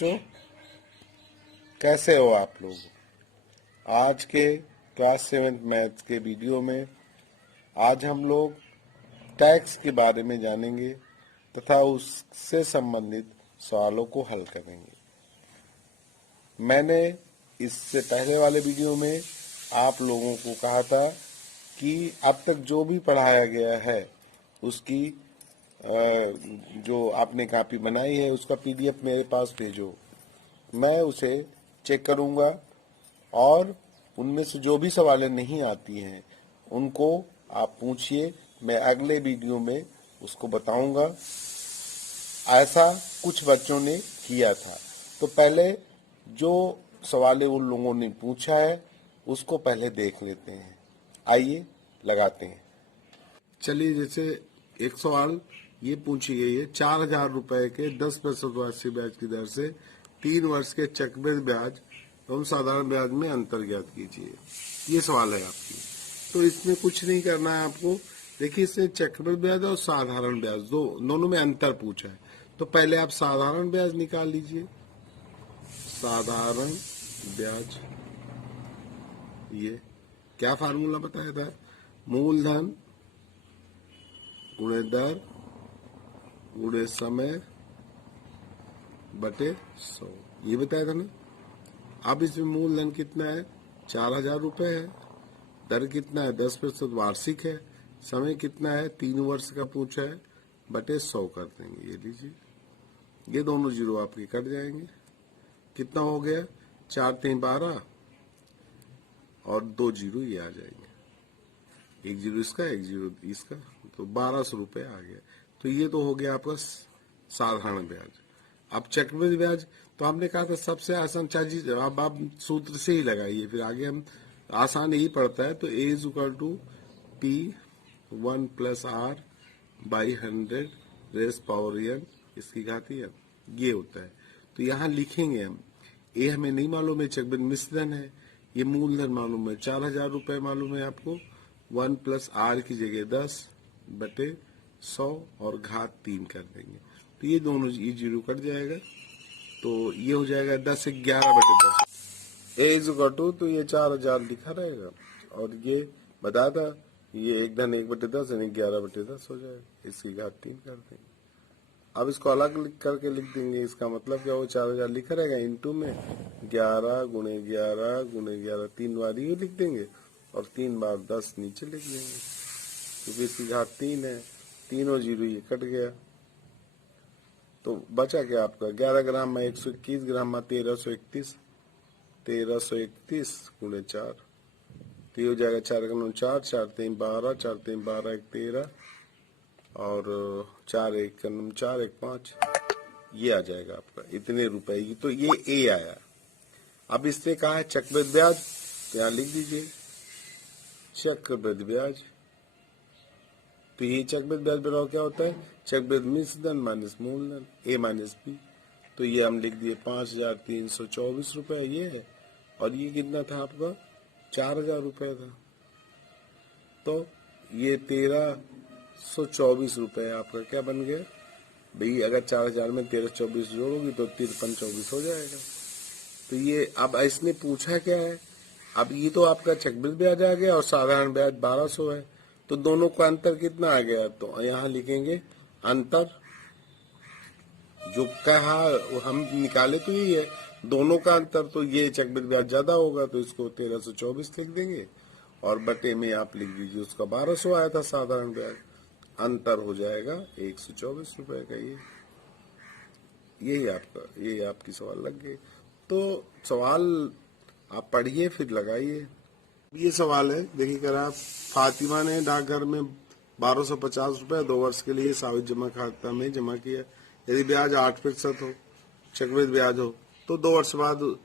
बच्चों, कैसे हो आप लोग। आज के क्लास 7 मैथ्स के वीडियो में आज हम लोग टैक्स के बारे में जानेंगे तथा उससे संबंधित सवालों को हल करेंगे। मैंने इससे पहले वाले वीडियो में आप लोगों को कहा था कि अब तक जो भी पढ़ाया गया है उसकी जो आपने कॉपी बनाई है उसका पीडीएफ मेरे पास भेजो। मैं उसे चेक करूंगा और उनमें से जो भी सवालें नहीं आती हैं उनको आप पूछिए। मैं अगले वीडियो में उसको बताऊंगा। ऐसा कुछ बच्चों ने किया था, तो पहले जो सवालें उन लोगों ने पूछा है उसको पहले देख लेते हैं। आइए लगाते हैं। चलिए, जैसे एक सवाल ये पूछी गई है, 4,000 रुपए के 10% वार्षिक ब्याज की दर से 3 वर्ष के चक्रवृद्धि ब्याज एवं साधारण ब्याज में अंतर ज्ञात कीजिए। ये सवाल है आपकी। तो इसमें कुछ नहीं करना है आपको। देखिए, इससे चक्रवृद्धि ब्याज और साधारण ब्याज दोनों में अंतर पूछा है। तो पहले आप साधारण ब्याज निकाल लीजिए। साधारण ब्याज, ये क्या फार्मूला बताया था? मूलधन गुणे दर गुणे समय बटे 100, ये बताया था ना। अब इसमें मूलधन कितना है? 4,000 रुपए है। दर कितना है? 10% वार्षिक है। समय कितना है? 3 वर्ष का पूछा है, बटे 100 कर देंगे। ये लीजिए, ये दोनों जीरो आपके कट जाएंगे। कितना हो गया? 4 3 12 और 2 जीरो ये आ जाएंगे। एक जीरो इसका, एक जीरो इसका, तो 1,200 रुपए आ गया। तो ये तो हो गया आपका साधारण ब्याज। अब चक्रवृद्धि ब्याज तो हमने कहा था सबसे आसान चीज, अब आप सूत्र से ही लगाइए, फिर आगे हम आसान ही पड़ता है। तो A is equal to P1 + R by 100 raise power n इसकी घातीय ये होता है। तो यहाँ लिखेंगे हम, ए हमें नहीं मालूम है, चक्रवृद्धि मिश्रधन है। ये मूलधन मालूम है, 4,000 रुपए मालूम है आपको। 1 + R की जगह 10 बटे 100 और घात 3 कर देंगे। तो ये दोनों ये जीरो कट जाएगा। तो ये हो जाएगा 10 11 बटे 10। ए इज इक्वल टू, तो ये 4,000 लिखा रहेगा और ये बता था, ये 1 धन 1 बटे 10 यानी 11 बटे 10 हो जाएगा। इसकी घात 3 कर देंगे। अब इसको अलग करके लिख देंगे। इसका मतलब क्या हो? 4,000 लिखा रहेगा, इंटू में 11 गुणे 11 गुणे 11 3 बार ये लिख देंगे और 3 बार 10 नीचे लिख देंगे, क्योंकि इसकी घात 3 है। 3 और 0 ये कट गया। तो बचा क्या आपका? 11 ग्राम में 121 ग्राम में 1331 गुणे 4, तो ये हो जाएगा 4 × 4 4 3 12 4 3 12 1 13 और 4 1 4 1 5, ये आ जाएगा आपका इतने रुपए की। तो ये ए आया। अब इसने कहा है चक्रवृद्धि ब्याज, तो यहाँ लिख दीजिए चक्रवृद्धि ब्याज। तो ये चक्रवृद्धि ब्याज बराबर क्या होता है? चक्रवृद्धि मिश्रधन माइनस मूलधन, ए माइनस बी। तो ये हम लिख दिए 5,324 रुपए ये है, और ये कितना था आपका? 4,000 रुपए था। तो ये 1,324 रुपए आपका क्या बन गया भाई? अगर 4,000 में 1,324 जोड़ोगी तो 5324 हो जाएगा। तो ये अब इसने पूछा क्या है? अब ये तो आपका चक्रवृद्धि ब्याज आ गया और साधारण ब्याज 1,200 है। तो दोनों का अंतर कितना आ गया? तो यहाँ लिखेंगे अंतर, जो कहा हम निकाले तो यही है, दोनों का अंतर। तो ये चक्रवृद्धि ब्याज ज्यादा होगा तो इसको 1,324 लिख देंगे और बटे में आप लिख दीजिए उसका 1,200 आया था साधारण ब्याज। अंतर हो जाएगा 124 रुपए का। यही आपकी सवाल लग गई। तो सवाल आप पढ़िए फिर लगाइए। ये सवाल है, देखिए कर आप, फातिमा ने डाकघर में 1,250 रुपए 2 वर्ष के लिए सावधि जमा खाता में जमा किया। यदि ब्याज 8% हो, चक्रवृद्धि ब्याज हो, तो 2 वर्ष बाद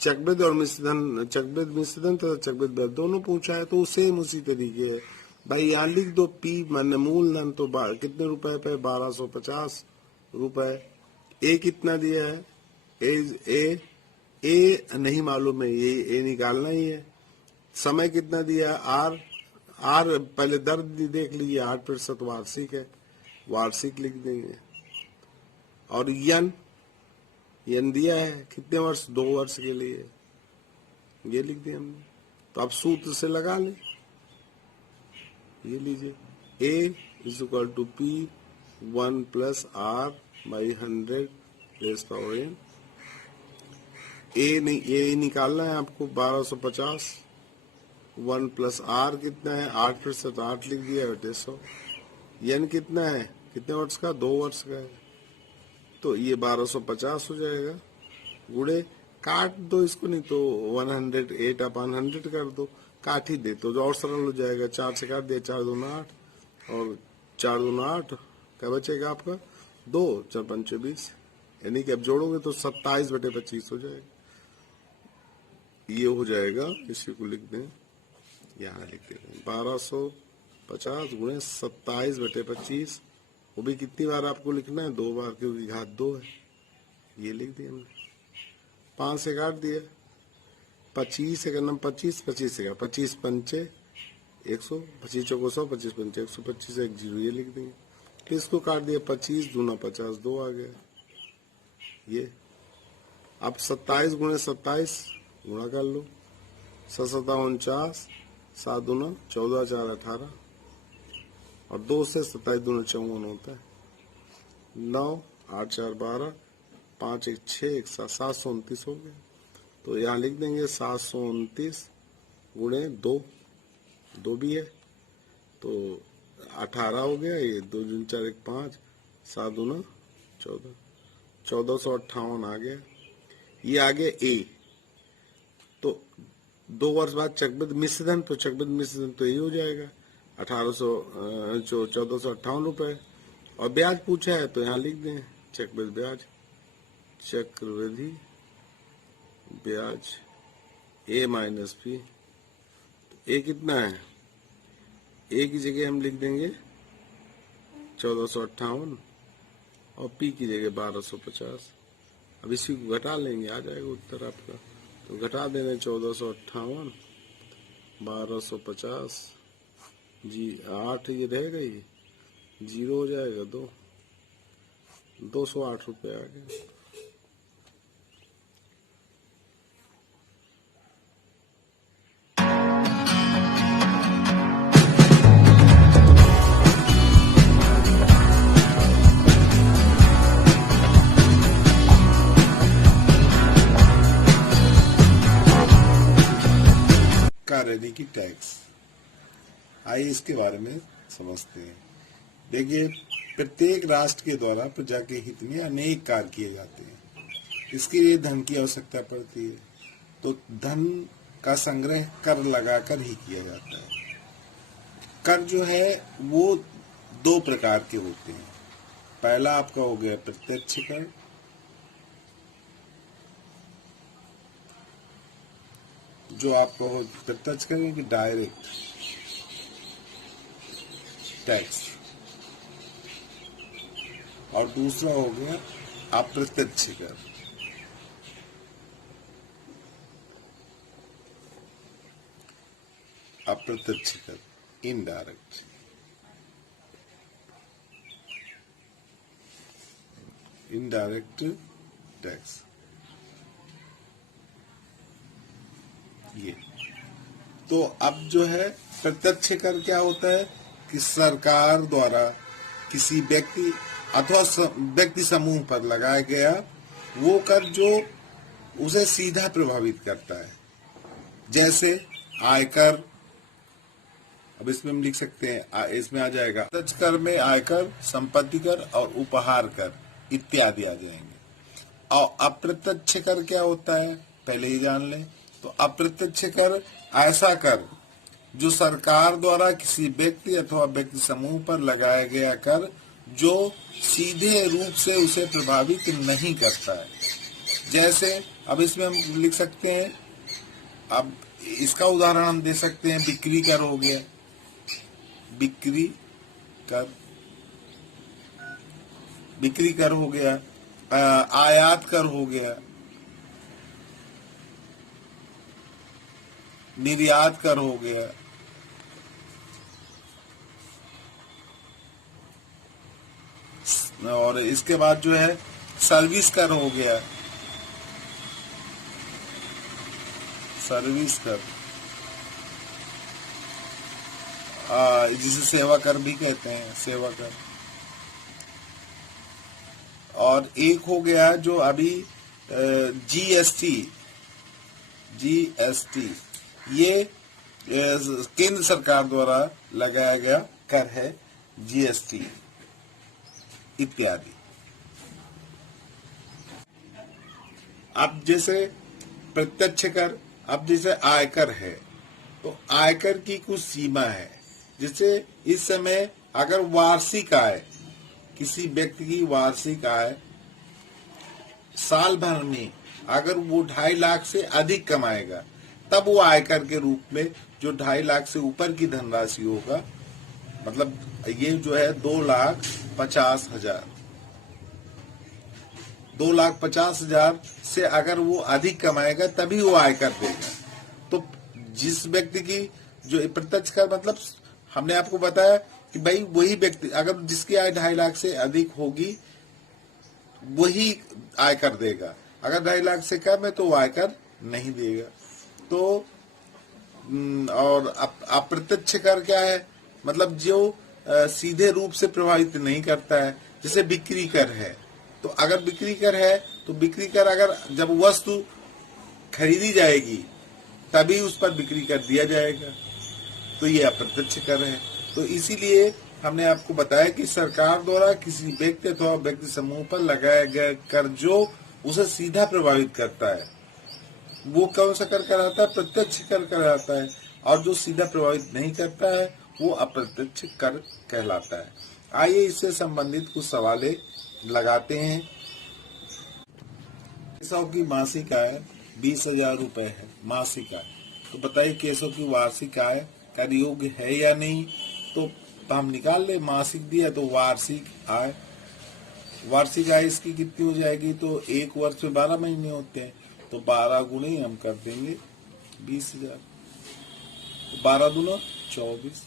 चक्रवृद्धि और मिश्रधन, चक्रवृद्धि मिश्रधन तथा चक्रवृद्धि ब्याज दोनों पूछा है। तो सेम उसी तरीके है भाई। यहाँ लिख दो पी मान मूलधन, तो कितने रुपए पे? 1,250 रुपए। ए कितना दिया है? ए नहीं मालूम है, ये ए निकालना ही है। समय कितना दिया? आर पहले दर देख लीजिए, 8% वार्षिक है, वार्षिक लिख देंगे। और एन दिया है कितने वर्ष, 2 वर्ष के लिए, ये लिख दिया हमने। तो आप सूत्र से लगा लें, ये लीजिए A is equal to P 1 plus R by 100 raise power n। A निकालना है आपको 1250, 1 प्लस R कितना है 8 फिर से, तो 8 लिख दिया 150। n कितना है, कितने वर्ष का, 2 वर्ष का है, तो ये 1250 हो जाएगा। गुणे काट दो इसको, नहीं तो 108 अपन 100 कर दो, काट ही दे तो जो और सरल हो जाएगा। 4 से काट दिया, 4 दूना 8 और 4 दूना 8, क्या बचेगा आपका 2, 4 5 20, यानी कि अब जोड़ोगे तो 27/25 हो जाएगा। ये हो जाएगा, इसी को लिख दें, यहाँ लिख देते हैं 1250 गुणे 27/25, वो भी कितनी बार आपको लिखना है, 2 बार, क्योंकि घात 2 है। ये लिख दिया हमने, 5 से काट दिया, 25 से करना 25, 25 से 25 पंचे 100, 25 चौको 100, 25 पंचे 125, 1 0, ये लिख देंगे। फिर इसको काट दिया, 25 दूना 50, 2 आ गया। ये अब 27 गुणे 27 गुणा कर लो, 7 7 49, 7 दूना 14, 4 18, और 2 से 27 दूना 54 होता है, 9 8 4 12, 5 1 6 1 7, 729 हो गया। तो यहाँ लिख देंगे 729 गुणे 2, 2 भी है तो 18 हो गया। ये 2 दूनी 4 1 5, 7 दूना 14, 1458 आ गया। ये आ गया ए। तो 2 वर्ष बाद चकबद्ध मिश्रधन, तो चकबद्ध मिश्रधन तो यही हो जाएगा 1458 रुपए। और ब्याज पूछा है तो यहाँ लिख दें चक्रवृद्धि ब्याज, चक्रवृद्धि ब्याज ए माइनस पी। ए कितना है, ए की जगह हम लिख देंगे 1458 और पी की जगह 1250। अब इसी को घटा लेंगे, आ जाएगा उत्तर आपका। तो घटा देंगे 1458 1250 जी 8, ये रहेगा, ये 0 हो जाएगा, 208 रुपये आ गए। यानी कि टैक्स। आइए इसके बारे में समझते हैं। देखिए, प्रत्येक राष्ट्र के द्वारा प्रजा के हित में अनेक कार्य किए जाते हैं, इसके लिए धन की आवश्यकता पड़ती है। तो धन का संग्रह कर लगाकर ही किया जाता है। कर जो है वो 2 प्रकार के होते हैं। पहला आपका हो गया प्रत्यक्ष कर, जो आपको प्रत्यक्ष कर कि डायरेक्ट टैक्स, और दूसरा हो गया अप्रत्यक्ष कर। अप्रत्यक्ष कर, इनडायरेक्ट। इनडायरेक्ट टैक्स, ये। तो अब जो है प्रत्यक्ष कर क्या होता है कि सरकार द्वारा किसी व्यक्ति अथवा व्यक्ति समूह पर लगाया गया वो कर जो उसे सीधा प्रभावित करता है, जैसे आयकर। अब इसमें हम लिख सकते हैं, इसमें आ जाएगा प्रत्यक्ष कर में आयकर, संपत्ति कर और उपहार कर इत्यादि आ जाएंगे। और अप्रत्यक्ष कर क्या होता है पहले ही जान लें। तो अप्रत्यक्ष कर ऐसा कर जो सरकार द्वारा किसी व्यक्ति अथवा व्यक्ति समूह पर लगाया गया कर जो सीधे रूप से उसे प्रभावित नहीं करता है। जैसे अब इसमें हम लिख सकते हैं, अब इसका उदाहरण हम दे सकते हैं, बिक्री कर हो गया, बिक्री कर हो गया, आयात कर हो गया, निर्यात कर हो गया, और इसके बाद जो है सर्विस कर हो गया, सर्विस कर, जिसे सेवा कर भी कहते हैं, सेवा कर। और एक हो गया जो अभी जीएसटी, ये केंद्र सरकार द्वारा लगाया गया कर है, जीएसटी इत्यादि। अब जैसे प्रत्यक्ष कर, अब जैसे आयकर है, तो आयकर की कुछ सीमा है। जैसे इस समय अगर वार्षिक आय, किसी व्यक्ति की वार्षिक आय साल भर में अगर वो 2.5 लाख से अधिक कमाएगा, तब वो आयकर के रूप में जो 2.5 लाख से ऊपर की धनराशि होगा, मतलब ये जो है 2,50,000, 2,50,000 से अगर वो अधिक कमाएगा तभी वो आयकर देगा। तो जिस व्यक्ति की जो प्रत्यक्ष कर, मतलब हमने आपको बताया कि भाई वही व्यक्ति अगर जिसकी आय 2.5 लाख से अधिक होगी वही आयकर देगा, अगर 2.5 लाख से कम है तो वो आयकर नहीं देगा। तो और अप्रत्यक्ष कर क्या है, मतलब जो सीधे रूप से प्रभावित नहीं करता है। जैसे बिक्री कर है, तो अगर बिक्री कर है तो बिक्री कर अगर जब वस्तु खरीदी जाएगी तभी उस पर बिक्री कर दिया जाएगा, तो ये अप्रत्यक्ष कर है। तो इसीलिए हमने आपको बताया कि सरकार द्वारा किसी व्यक्ति अथवा व्यक्ति समूह पर लगाया गया कर जो उसे सीधा प्रभावित करता है, वो कौन सा कर कहलाता है? प्रत्यक्ष कर कहलाता है। और जो सीधा प्रभावित नहीं करता है वो अप्रत्यक्ष कर कहलाता है। आइए इससे संबंधित कुछ सवाले लगाते हैं। केशव की मासिक आय 20,000 रुपए है, मासिक आय। तो बताइए केशव की वार्षिक आय कर योग्य है या नहीं? तो हम निकाल ले, मासिक दिया तो वार्षिक आय, वार्षिक आय इसकी कितनी हो जाएगी? तो एक वर्ष में 12 महीने होते हैं, तो 12 गुणे हम कर देंगे 20,000, 12 दूना 24,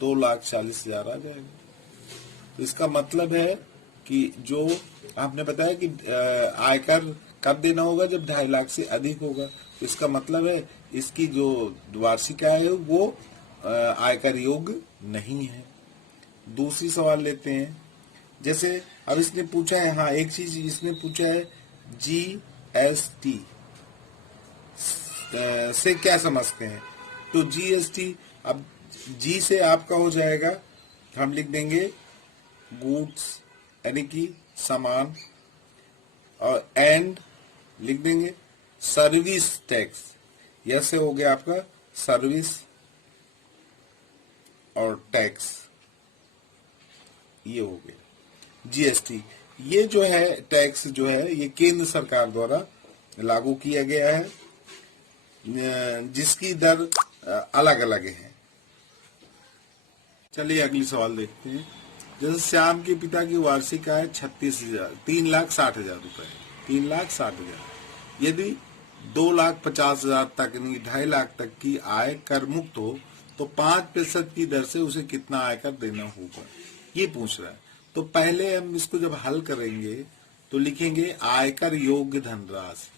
2,40,000 आ जाएगा। तो इसका मतलब है कि जो आपने बताया कि आयकर कब देना होगा? जब 2.5 लाख से अधिक होगा। तो इसका मतलब है इसकी जो वार्षिक आय है वो आयकर योग्य नहीं है। दूसरी सवाल लेते हैं। जैसे अब इसने पूछा है, हाँ एक चीज इसने पूछा है, जीएसटी से क्या समझते हैं? तो जीएसटी, अब जी से आपका हो जाएगा, हम लिख देंगे गुड्स यानी कि सामान, और एंड लिख देंगे सर्विस टैक्स, यह से हो गया आपका सर्विस और टैक्स, ये हो गया जीएसटी। ये जो है टैक्स जो है ये केंद्र सरकार द्वारा लागू किया गया है, जिसकी दर अलग अलग है। चलिए अगली सवाल देखते हैं। जैसे श्याम के पिता की वार्षिक आय 36,000, 3,60,000 रुपए, 3,60,000। यदि 2,50,000 तक यानी 2.5 लाख तक की आय कर मुक्त हो तो 5% की दर से उसे कितना आयकर देना होगा, ये पूछ रहा है। तो पहले हम इसको जब हल करेंगे तो लिखेंगे आयकर योग्य धनराशि,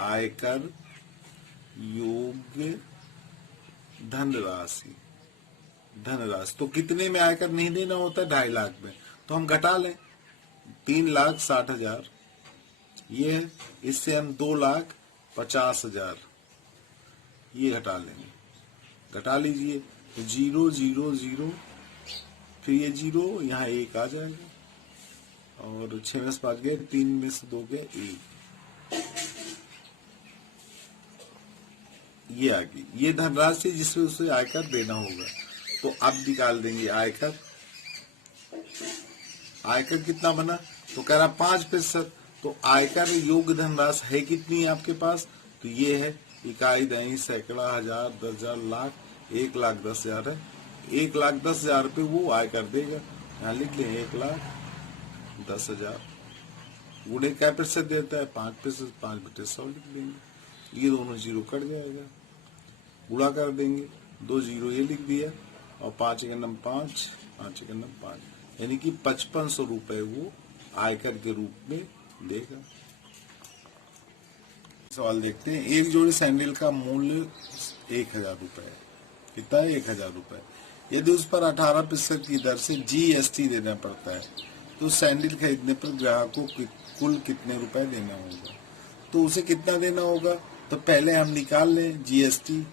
आयकर योग्य धनराशि, तो कितने में आयकर नहीं देना होता? 2.5 लाख में। तो हम घटा लें, 3,60,000 ये है, इससे हम 2,50,000 ये घटा लेंगे, घटा लीजिए। तो 0 0 0, फिर ये 0 यहाँ 1 आ जाएगा, और 6 में से 5 गए, 3 में से 2 गए 1, ये आ गई। ये धनराशि जिससे उसे आयकर देना होगा। तो अब निकाल देंगे आयकर, आयकर कितना बना? तो कह रहा 5%। तो आयकर योग्य धनराशि है कितनी आपके पास? तो ये है इकाई, दही, सैकड़ा, हजार, 10,000, लाख, 1,10,000 है। 1,10,000 पे वो आयकर देगा। यहाँ लिख लें 1,10,000 गुणे क्या प्रतिशत देता है? 5%, 5/100 लिख देंगे। ये दोनों 0 कट जाएगा, गुणा कर देंगे, 2 0 ये लिख दिया, और 5 × 5, 5 × 5, यानी कि 5,500 रुपए वो आयकर के रूप में देगा। सवाल देखते हैं। एक जोड़ी सैंडल का मूल्य 1000 रुपए है। कितना है? 1000 रुपए। यदि उस पर 18% की दर से GST देना पड़ता है तो सैंडल खरीदने पर ग्राहक को कुल कितने रुपए देना होगा? तो उसे कितना देना होगा? तो पहले हम निकाल लें GST।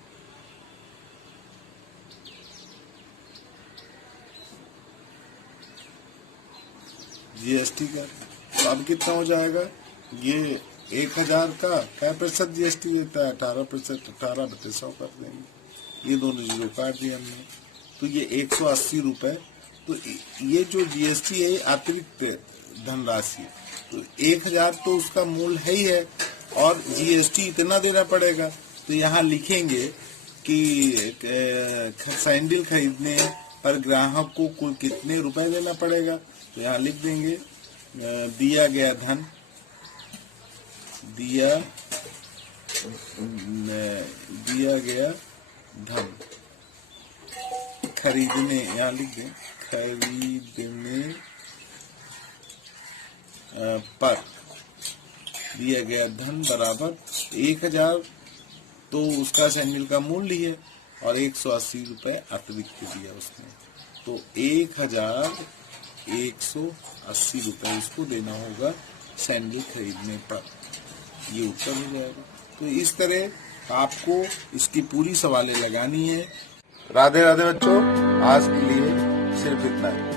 का तो अब कितना हो जाएगा? ये 1000 का क्या प्रतिशत GST देता है? 18%। 18/100 कर देंगे। ये दोनों जीरो काट दिए हमने, तो ये 180 रुपए। तो ये जो GST है ये अतिरिक्त धनराशि है। तो 1000 तो उसका मूल है ही है और GST इतना देना पड़ेगा। तो यहाँ लिखेंगे कि सैंडल खरीदने पर ग्राहक को कुल कितने रुपए देना पड़ेगा। तो यहाँ लिख देंगे दिया गया धन, दिया गया धन खरीदने, यहाँ लिख दें खरीदने पर दिया गया धन बराबर 1000 तो उसका सैंडल का मूल्य है और 180 रुपए अतिरिक्त दिया उसने। तो 1180 रुपए उसको देना होगा सैंडल खरीदने पर। ये उत्तर हो जाएगा। तो इस तरह आपको इसकी पूरी सवालें लगानी है। राधे राधे बच्चों, आज के लिए सिर्फ इतना ही।